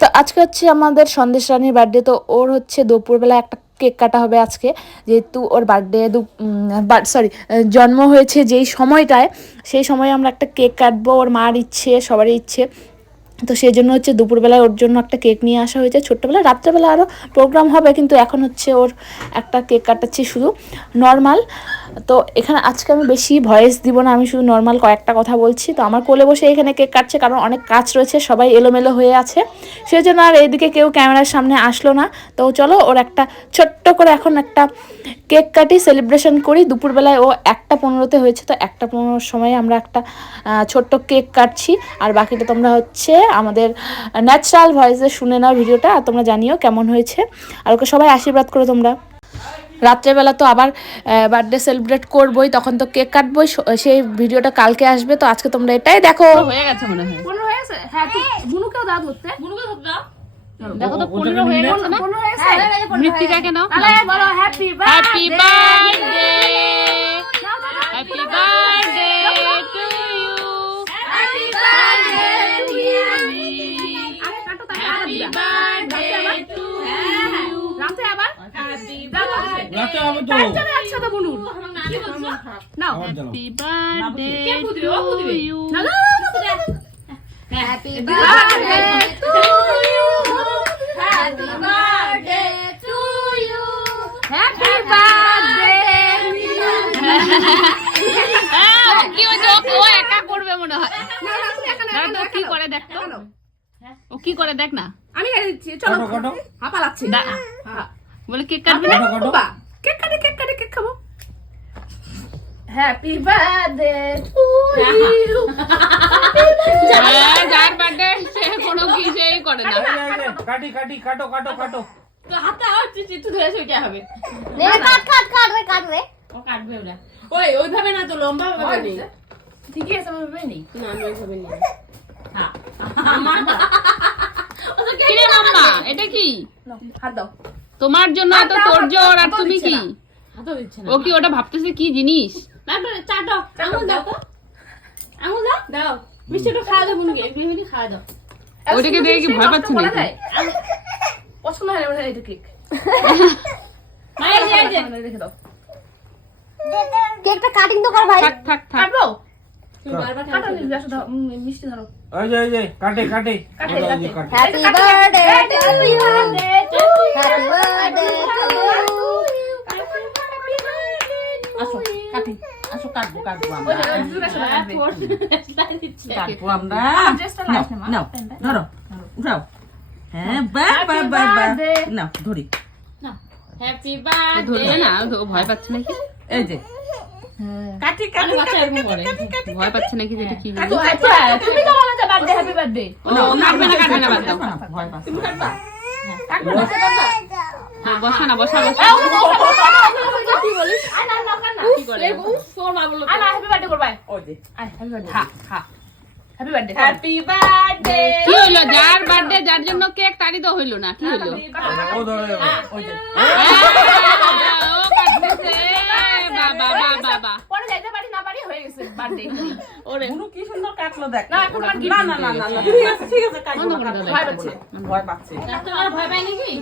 তো আজকে হচ্ছে আমাদের সন্দেশ রানীর বার্থডে তো ওর হচ্ছে দুপুরবেলা একটা কেক কাটা হবে আজকে। যেহেতু ওর বার্থডে দু সরি জন্ম হয়েছে যেই সময়টায়, সেই সময় আমরা একটা কেক কাটবো। ওর মার ইচ্ছে, সবারই ইচ্ছে। তো সেই জন্য হচ্ছে দুপুরবেলায় ওর জন্য একটা কেক নিয়ে আসা হয়েছে। ছোট্টবেলায়, রাত্রেবেলা আরও প্রোগ্রাম হবে, কিন্তু এখন হচ্ছে ওর একটা কেক কাটাচ্ছি শুধু নর্মাল তো এখানে আজকে আমি বেশি ভয়েস দিব না, আমি শুধু নর্মাল কয়েকটা কথা বলছি। তো আমার কোলে বসে এখানে কেক কাটছে, কারণ অনেক কাজ রয়েছে, সবাই এলোমেলো হয়ে আছে। সেই জন্য আর এইদিকে কেউ ক্যামেরার সামনে আসলো না। তো চলো ওর একটা ছোট্ট করে এখন একটা কেক কাটি সেলিব্রেশন করি। দুপুরবেলায় ও একটা পনেরোতে হয়েছে, তো একটা পনেরোর সময় আমরা একটা ছোট্ট কেক কাটছি। আর বাকিটা তোমরা হচ্ছে আমাদের ন্যাচারাল ভয়েসে শুনে নাও ভিডিওটা আর তোমরা জানিও কেমন হয়েছে। আর ওকে সবাই আশীর্বাদ করো তোমরা। রাত্রেবেলা তো আবার বার্থডে সেলিব্রেট করবোই তখন তো কেক কাটবোই সেই ভিডিওটা কালকে আসবে তো আজকে তোমরা এটাই দেখো। হয়ে গেছে মনে হয়। পনেরো হয়েছে হ্যাঁ তুই বুনুকেও দাও ধরতে। বুনুকে ধরতে দাও। দেখো তো পনেরো হয়ে গেছে না? পনেরো হয়েছে মৃত্তিকাকে নাও। তাহলে বলো হ্যাপি হ্যাপি বার্থডে রাতে হবে তো চলে একসাথে বুনুর নাও happy birthday to you happy birthday to you happy birthday to you happy birthday কি হয়েছে ও- ও একা করবে মনে হয় কি করে দেখ তো ও কি করে দেখ না আমি কেটে দিচ্ছি চলো বলে কেক কাটবে না কেক কাটে কেক কাটে কেক খাব হ্যাপি বার্থডে টু ইউ হ্যাঁ, যার বার্থডে সে কোনো কিছুই করে না। কাটি কাটি কাটো কাটো কাটো। তো হাতে ধরে শুয়ে হবে। নে কাট কাট কাট রে কাট রে ও কাটবে ওরা ওই ওইভাবে না তো লম্বা ভাবে নেই। ঠিকই আছে আমি ভেবে নেই। না আমি ওইভাবে নেই। হ্যাঁ। আমার এটা কি? হাত দাও। তোমার জন্য এত তোর দাও, আর তুমি কি? ও কি ওটা ভাবতেছে কি জিনিস? না চাটো আঙুল দাও তো। আঙুল দাও। দাও। মিষ্টিটা খাওয়া দাও বুনকে এমনি খাওয়া দাও। ওইটাকে দেখে কি ভয় পাচ্ছে পছন্দ হয় না এটা কেক। দাও। কেকটা কাটিং তো কর ভাই। থাক থাক থাক। কাটবো? মিষ্টি ধরো। কাটে কাটে। কাটে, ওই যে, ওই যে, কাটে। কাটে। হ্যাপি বার্থডে আসো কাটি আসো কাটবো কাটবো আমরা কাটবে। আমরা নাও ধরো উঠাও হ্যাঁ বা বা বা বা. নাও ধরি হ্যাপি বার্থডে ধরবে না ভয় পাচ্ছে নাকি এই যে কাটি কাটি বাচ্চা ভয় পাচ্ছে নাকি যেটা বসা না বসা বসা। কি বলিস? আয় না, না, কাট না। এরকম, আয় না, happy birthday করবা, আয়। ওই যে আয়, happy birthday। Happy birthday, happy birthday কি হলো? যার বার্থডে যার জন্য কেক তারই তো হইল না কি হলো ওরে। কি সুন্দর কাটলো দেখ। না, এখন আর না না না ঠিক আছে ঠিক আছে ভয় পাচ্ছে। ভয় পাচ্ছে ভয় পাই নাকি?